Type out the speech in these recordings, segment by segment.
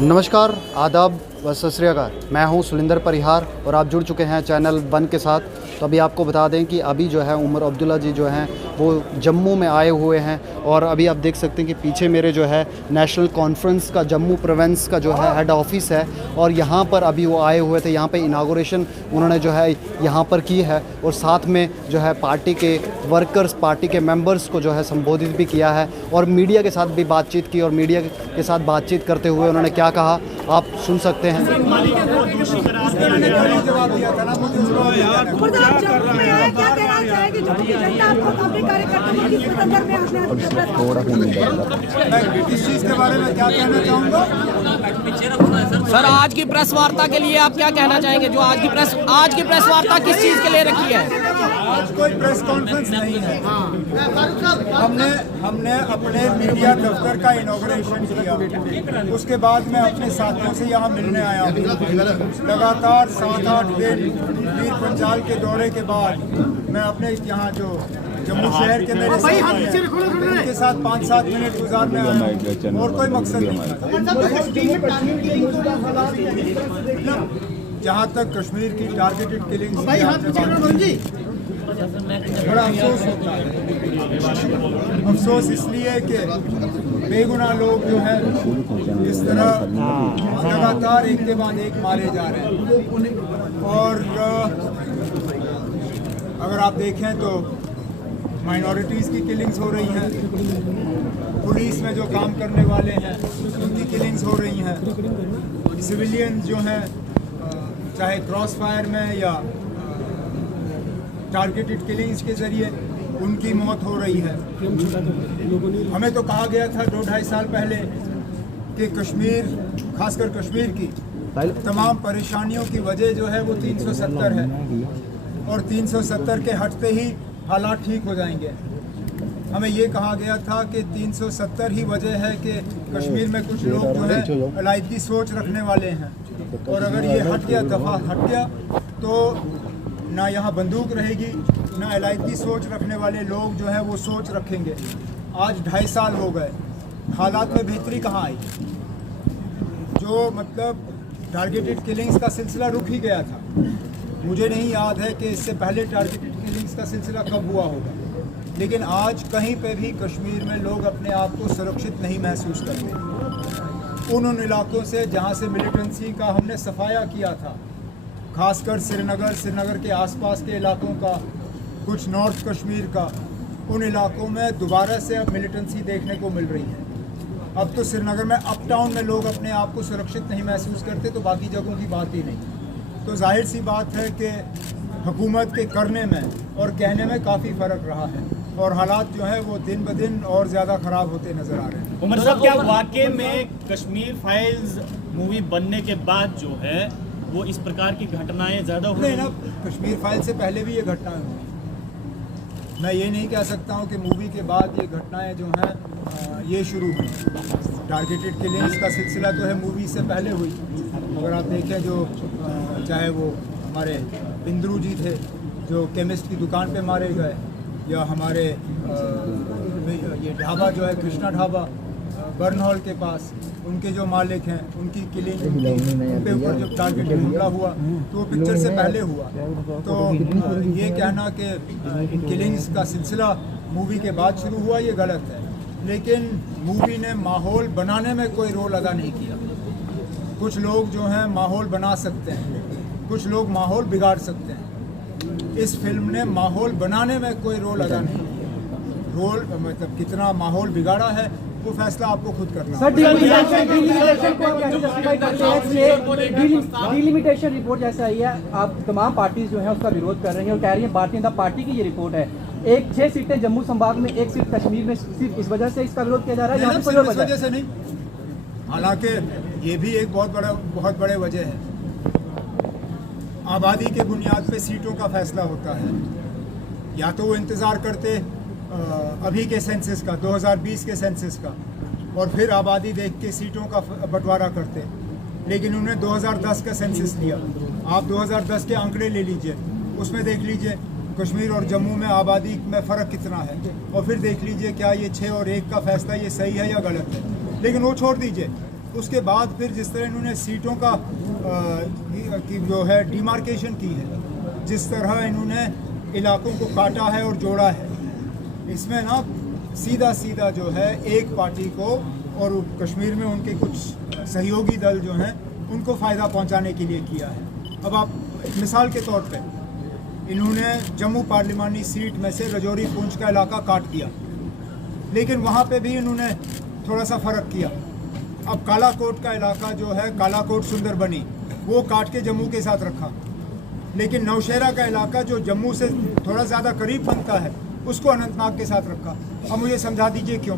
नमस्कार, आदाब व सत श्री अकाल। मैं हूं सुलिंदर परिहार और आप जुड़ चुके हैं चैनल वन के साथ। तो अभी आपको बता दें कि अभी जो है उमर अब्दुल्ला जी जो हैं वो जम्मू में आए हुए हैं और अभी आप देख सकते हैं कि पीछे मेरे जो है नेशनल कॉन्फ्रेंस का जम्मू प्रोविंस का जो है हेड ऑफिस है और यहाँ पर अभी वो आए हुए थे। यहाँ पे इनागोरेशन उन्होंने जो है यहाँ पर की है और साथ में जो है पार्टी के वर्कर्स, पार्टी के मेंबर्स को जो है संबोधित भी किया है और मीडिया के साथ भी बातचीत की। और मीडिया के साथ बातचीत करते हुए उन्होंने क्या कहा आप सुन सकते हैं। इस चीज के बारे में क्या कहना चाहूँगा सर, आज की प्रेस वार्ता के लिए आप क्या कहना चाहेंगे? जो आज की प्रेस वार्ता किस चीज के लिए रखी है? आज कोई प्रेस कॉन्फ्रेंस नहीं है। हमने अपने मीडिया दफ्तर का इनॉग्रेशन किया, उसके बाद मैं अपने साथियों से यहाँ मिलने आया हूँ। लगातार 7-8 दिन वीर पंचाल के दौरे के बाद मैं अपने यहाँ जो जम्मू शहर के मेरे उनके साथ 5-7 मिनट गुजारने आया और कोई मकसद नहीं। जहाँ तक कश्मीर की टारगेटेड किलिंग बड़ा अफसोस होता है। अफसोस इसलिए कि बेगुनाह लोग जो है इस तरह लगातार एक के बाद एक मारे जा रहे हैं। और अगर आप देखें तो माइनॉरिटीज़ की किलिंग्स हो रही हैं, पुलिस में जो काम करने वाले हैं उनकी किलिंग्स हो रही हैं, सिविलियन जो हैं चाहे क्रॉस फायर में या टारगेटेड किलिंग्स के ज़रिए उनकी मौत हो रही है। हमें तो कहा गया था 2-2.5 साल पहले कि कश्मीर, खासकर कश्मीर की तमाम परेशानियों की वजह जो है वो 370 है और 370 के हटते ही हालात ठीक हो जाएंगे। हमें ये कहा गया था कि 370 ही वजह है कि कश्मीर में कुछ लोग जो है अलायदी सोच रखने वाले हैं और अगर ये हट गया तो ना यहाँ बंदूक रहेगी, ना अलायदी सोच रखने वाले लोग जो है वो सोच रखेंगे। आज 2.5 साल हो गए, हालात में बेहतरी कहाँ आई? जो मतलब टारगेटेड किलिंग्स का सिलसिला रुक ही गया था। मुझे नहीं याद है कि इससे पहले टारगेटेड किलिंग्स का सिलसिला कब हुआ होगा, लेकिन आज कहीं पे भी कश्मीर में लोग अपने आप को सुरक्षित नहीं महसूस करते। उन इलाकों से जहाँ से मिलिटेंसी का हमने सफाया किया था, खासकर श्रीनगर के आसपास के इलाकों का, कुछ नॉर्थ कश्मीर का, उन इलाकों में दोबारा से अब मिलिटेंसी देखने को मिल रही है। अब तो श्रीनगर में अप टाउन में लोग अपने आप को सुरक्षित नहीं महसूस करते, तो बाकी जगहों की बात ही नहीं। तो जाहिर सी बात है कि हुकूमत के करने में और कहने में काफ़ी फ़र्क रहा है और हालात जो है वो दिन ब दिन और ज़्यादा ख़राब होते नज़र आ रहे हैं। उमर साहब, क्या वाकई में कश्मीर फाइल्स मूवी बनने के बाद जो है वो इस प्रकार की घटनाएं ज़्यादा हो रही हैं? कश्मीर फाइल से पहले भी ये घटनाएं हुई। मैं ये नहीं कह सकता हूँ कि मूवी के बाद ये घटनाएं जो हैं ये शुरू हुई। टारगेटेड किलिंग्स का सिलसिला तो है मूवी से पहले हुई। अगर आप देखें जो चाहे वो हमारे इंद्रू जी थे जो केमिस्ट की दुकान पे मारे गए, या हमारे ये ढाबा जो है कृष्णा ढाबा बर्न हॉल के पास, उनके जो मालिक हैं उनकी किलिंग, उनके ऊपर जो टारगेट हमला हुआ तो वो पिक्चर से पहले हुआ। तो ये कहना कि किलिंग्स का सिलसिला मूवी के बाद शुरू हुआ ये गलत है। लेकिन मूवी ने माहौल बनाने में कोई रोल अदा नहीं किया। कुछ लोग जो हैं माहौल बना सकते हैं, कुछ लोग माहौल बिगाड़ सकते हैं। इस फिल्म ने माहौल बनाने में कोई रोल अदा नहीं किया। रोल मतलब कितना माहौल बिगाड़ा है वो फैसला आपको खुद करना है। डिलिमिटेशन रिपोर्ट जैसा आई है, आप तमाम पार्टीज जो है उसका विरोध कर रही हैं और कह रही हैं भारतीय जनता पार्टी की ये रिपोर्ट है। 6 सीटें जम्मू संभाग में, 1 सीट कश्मीर में, सिर्फ इस वजह से इसका विरोध किया जा रहा है? इस वजह से नहीं, हालांकि ये भी एक बहुत बड़े वजह है। आबादी के बुनियाद पे सीटों का फैसला होता है। या तो वो इंतज़ार करते अभी के सेंसस का, 2020 के सेंसस का, और फिर आबादी देख के सीटों का बंटवारा करते, लेकिन उन्होंने 2010 का सेंसस लिया। आप 2010 के आंकड़े ले लीजिए, उसमें देख लीजिए कश्मीर और जम्मू में आबादी में फ़र्क कितना है, और फिर देख लीजिए क्या ये 6 और 1 का फैसला ये सही है या गलत है। लेकिन वो छोड़ दीजिए, उसके बाद फिर जिस तरह इन्होंने सीटों का की जो है डिमार्केशन की है, जिस तरह इन्होंने इलाकों को काटा है और जोड़ा है, इसमें ना सीधा जो है एक पार्टी को और कश्मीर में उनके कुछ सहयोगी दल जो हैं उनको फ़ायदा पहुंचाने के लिए किया है। अब आप मिसाल के तौर पे इन्होंने जम्मू पार्लिमानी सीट में से रजौरी पुंछ का इलाका काट दिया, लेकिन वहाँ पे भी इन्होंने थोड़ा सा फ़र्क किया। अब कालाकोट का इलाका जो है, कालाकोट सुंदरबनी, वो काट के जम्मू के साथ रखा, लेकिन नौशहरा का इलाका जो जम्मू से थोड़ा ज़्यादा करीब बनता है उसको अनंतनाग के साथ रखा। अब मुझे समझा दीजिए क्यों?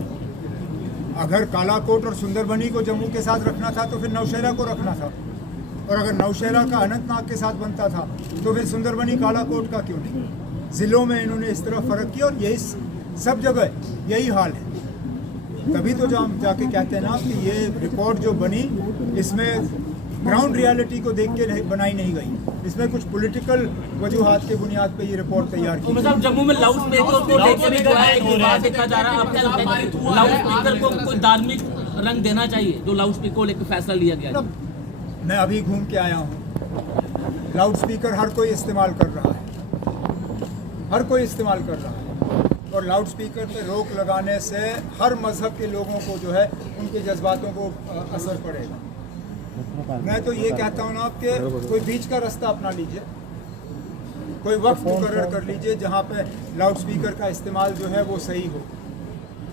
अगर कालाकोट और सुंदरबनी को जम्मू के साथ रखना था तो फिर नौशहरा को रखना था, और अगर नौशहरा का अनंतनाग के साथ बनता था तो फिर सुंदरबनी कालाकोट का क्यों नहीं? ज़िलों में इन्होंने इस तरह फ़र्क किया, और यही सब जगह यही हाल है। तभी तो जो हम जाके कहते हैं ना कि ये रिपोर्ट जो बनी, इसमें ग्राउंड रियलिटी को देख के बनाई नहीं गई, इसमें कुछ पॉलिटिकल वजूहात के बुनियाद पे ये रिपोर्ट तैयार की। मतलब जम्मू में लाउड स्पीकर को लेकर भी जो है एक विवाद देखा जा रहा है। आपको लगता है कि लाउड स्पीकर को कोई धार्मिक रंग देना चाहिए, जो लाउड स्पीकर को लेकर फैसला लिया गया है? मैं अभी घूम के आया हूँ, लाउड स्पीकर हर कोई इस्तेमाल कर रहा है, हर कोई इस्तेमाल कर रहा है, और लाउड स्पीकर पे रोक लगाने से हर मज़हब के लोगों को जो है उनके जज्बातों को असर पड़ेगा। मैं तो ये कहता हूँ ना, आपके कोई बीच का रास्ता अपना लीजिए, कोई वक्त मुकर्रर कर लीजिए जहाँ पे लाउड स्पीकर का इस्तेमाल जो है वो सही हो।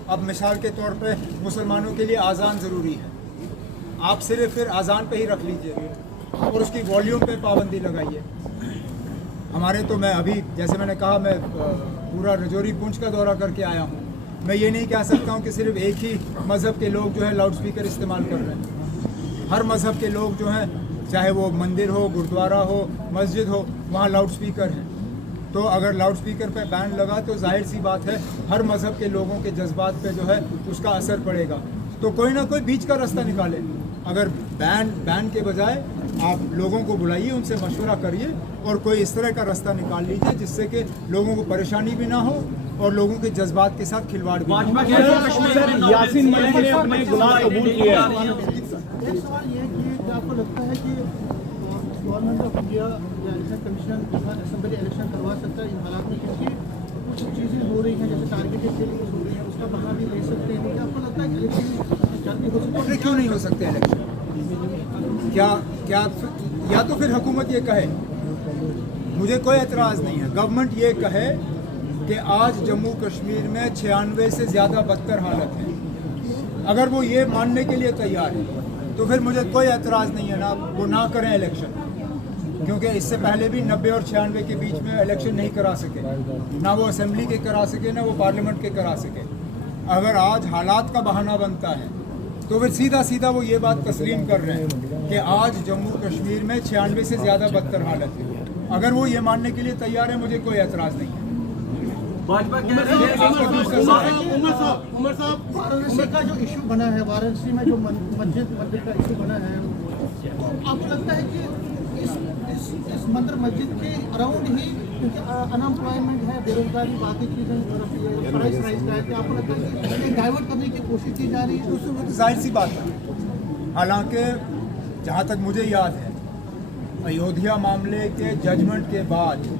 अब मिसाल के तौर पे मुसलमानों के लिए आज़ान ज़रूरी है, आप सिर्फ फिर आज़ान पे ही रख लीजिए और उसकी वॉल्यूम पे पाबंदी लगाइए। हमारे तो मैं अभी जैसे मैंने कहा, मैं पूरा रजौरी पुंछ का दौरा करके आया हूँ। मैं ये नहीं कह सकता हूँ कि सिर्फ एक ही मज़हब के लोग जो है लाउड स्पीकर इस्तेमाल कर रहे हैं। हर मज़हब के लोग जो हैं, चाहे वो मंदिर हो, गुरुद्वारा हो, मस्जिद हो, वहाँ लाउड स्पीकर हैं। तो अगर लाउड स्पीकर पे बैन लगा तो जाहिर सी बात है हर मज़हब के लोगों के जज्बात पे जो है उसका असर पड़ेगा। तो कोई ना कोई बीच का रास्ता निकाले। अगर बैन के बजाय आप लोगों को बुलाइए, उनसे मशवरा करिए और कोई इस तरह का रास्ता निकाल लीजिए जिससे कि लोगों को परेशानी भी ना हो और लोगों के जज्बात के साथ खिलवाड़ भी ना हो। यासीन मलिक ने अपने गुनाह कबूल किए हैं। एक सवाल ये कि आपको लगता है कि गवर्नमेंट ऑफ इंडिया या इलेक्शन कमीशन असेंबली इलेक्शन करवा सकता है इन हालात में, क्योंकि कुछ चीज़ें हो रही हैं जैसे टारगेटेड किलिंग्स हो रही हैं, उसका बहाना भी ले सकते हैं? क्या आपको लगता है कि इलेक्शन जल्दी हो सकता है? क्यों नहीं हो सकते इलेक्शन? क्या या तो फिर हुकूमत ये कहे, मुझे कोई एतराज़ नहीं है, गवर्नमेंट ये कहे कि आज जम्मू कश्मीर में 96 से ज़्यादा बदतर हालत है। अगर वो ये मानने के लिए तैयार है तो फिर मुझे कोई एतराज़ नहीं है, ना वो ना करें इलेक्शन, क्योंकि इससे पहले भी 90 और 96 के बीच में इलेक्शन नहीं करा सके, ना वो असेंबली के करा सके ना वो पार्लियामेंट के करा सके। अगर आज हालात का बहाना बनता है तो फिर सीधा वो ये बात तस्लीम कर रहे हैं कि आज जम्मू कश्मीर में 96 से ज़्यादा बदतर हालत है। अगर वो ये मानने के लिए तैयार है मुझे कोई एतराज़ नहीं है। उमर साहब वाराणसी का जो इशू बना है, वाराणसी में जो मंदिर का इशू बना है, तो आपको लगता है कि इस मंदिर मस्जिद के अराउंड ही, क्योंकि अनएम्प्लॉयमेंट है, बेरोजगारी, बाकी चीज़ें प्राइस राइज का है, तो आपको लगता है कि डाइवर्ट करने की कोशिश की जा रही है? तो जाहिर सी बात है। हालांकि जहाँ तक मुझे याद है, अयोध्या मामले के जजमेंट के बाद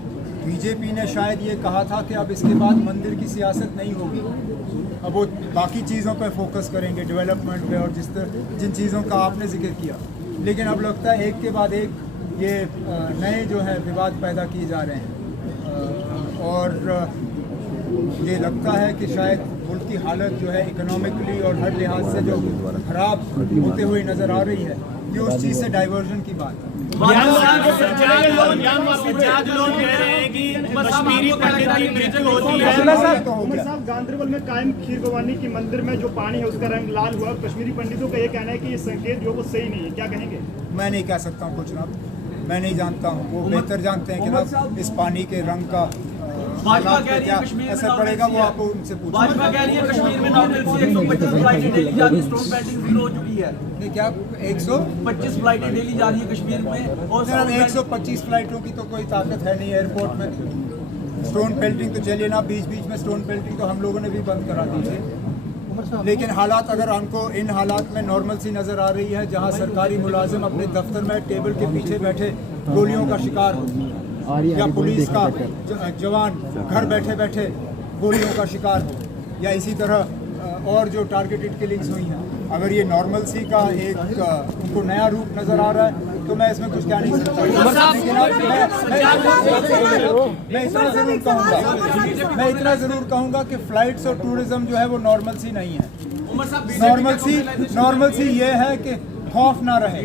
बीजेपी ने शायद ये कहा था कि अब इसके बाद मंदिर की सियासत नहीं होगी, अब वो बाकी चीज़ों पर फोकस करेंगे, डेवलपमेंट पे और जिन चीज़ों का आपने जिक्र किया। लेकिन अब लगता है एक के बाद एक ये नए जो है विवाद पैदा किए जा रहे हैं, और ये लगता है कि शायद मुल्क की हालत जो है इकोनॉमिकली और हर लिहाज से जो खराब होते हुए नज़र आ रही है, ये उस चीज़ से डाइवर्जन की बात है। गांदरबल में कायम खीर भवानी की मंदिर में जो पानी है उसका रंग लाल हुआ, कश्मीरी पंडितों का ये कहना है कि ये संकेत जो वो सही नहीं है, क्या कहेंगे? मैं नहीं कह सकता हूँ कुछ जनाब, मैं नहीं जानता हूँ, वो बेहतर जानते हैं कि ना इस पानी के रंग का भाजपा कह रही है क्या कश्मीर में असर पड़ेगा, वो आप उनसे पूछें। भाजपा कह रही है कश्मीर में नॉर्मल सी 125 फ्लाइटें डेली जा रही है, स्टोन पेल्टिंग जीरो हो चुकी है। नहीं क्या 125 फ्लाइटें डेली जा रही है कश्मीर में, और 125 फ्लाइटों की तो कोई ताकत है नहीं एयरपोर्ट में। स्टोन पेल्टिंग तो चलिए ना, बीच बीच में स्टोन पेल्टिंग तो हम लोगों ने भी बंद करा दी थी, लेकिन हालात अगर हमको इन हालात में नॉर्मल सी नज़र आ रही है जहां सरकारी मुलाजिम अपने दफ्तर में टेबल के पीछे बैठे गोलियों का शिकार हो, या पुलिस का जवान घर बैठे बैठे गोलियों का शिकार हो, या इसी तरह और जो टारगेटेड किलिंग्स हुई हैं, अगर ये नॉर्मल सी का एक उनको नया रूप नज़र आ रहा है तो मैं इसमें कुछ कह नहीं सकता। लेकिन मैं इतना ज़रूर कहूँगा कि फ़्लाइट्स और टूरिज़्म जो है वो नॉर्मल सी नहीं है। नॉर्मल सी ये है कि खौफ ना रहे,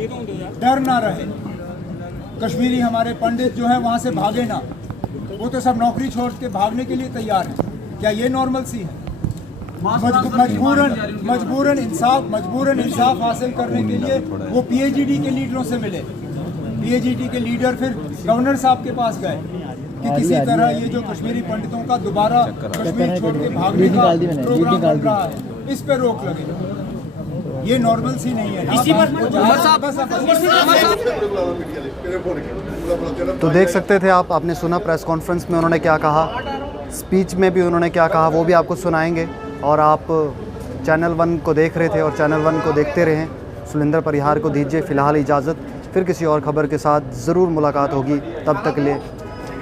डर ना रहे, कश्मीरी हमारे पंडित जो है वहाँ से भागे ना, वो तो सब नौकरी छोड़ के भागने के लिए तैयार है। क्या ये नॉर्मल सी है? मजबूरन इंसाफ हासिल करने के लिए वो PAGD के लीडरों से मिले, PAGD के लीडर फिर गवर्नर साहब के पास गए कि किसी तरह ये जो कश्मीरी पंडितों का दोबारा कश्मीर छोड़ के भागने का प्रोग्राम बन रहा है, इस पे रोक लगे। ये नॉर्मल सी नहीं है। तो देख सकते थे आप, आपने सुना प्रेस कॉन्फ्रेंस में उन्होंने क्या कहा, स्पीच में भी उन्होंने क्या कहा, वो भी आपको सुनाएंगे। और आप चैनल 1 को देख रहे थे और चैनल 1 को देखते रहें। सुलिंदर परिहार को दीजिए फ़िलहाल इजाज़त, फिर किसी और ख़बर के साथ ज़रूर मुलाकात होगी। तब तक ले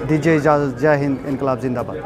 दीजिए इजाज़त। जय हिंद, इनकलाब जिंदाबाद।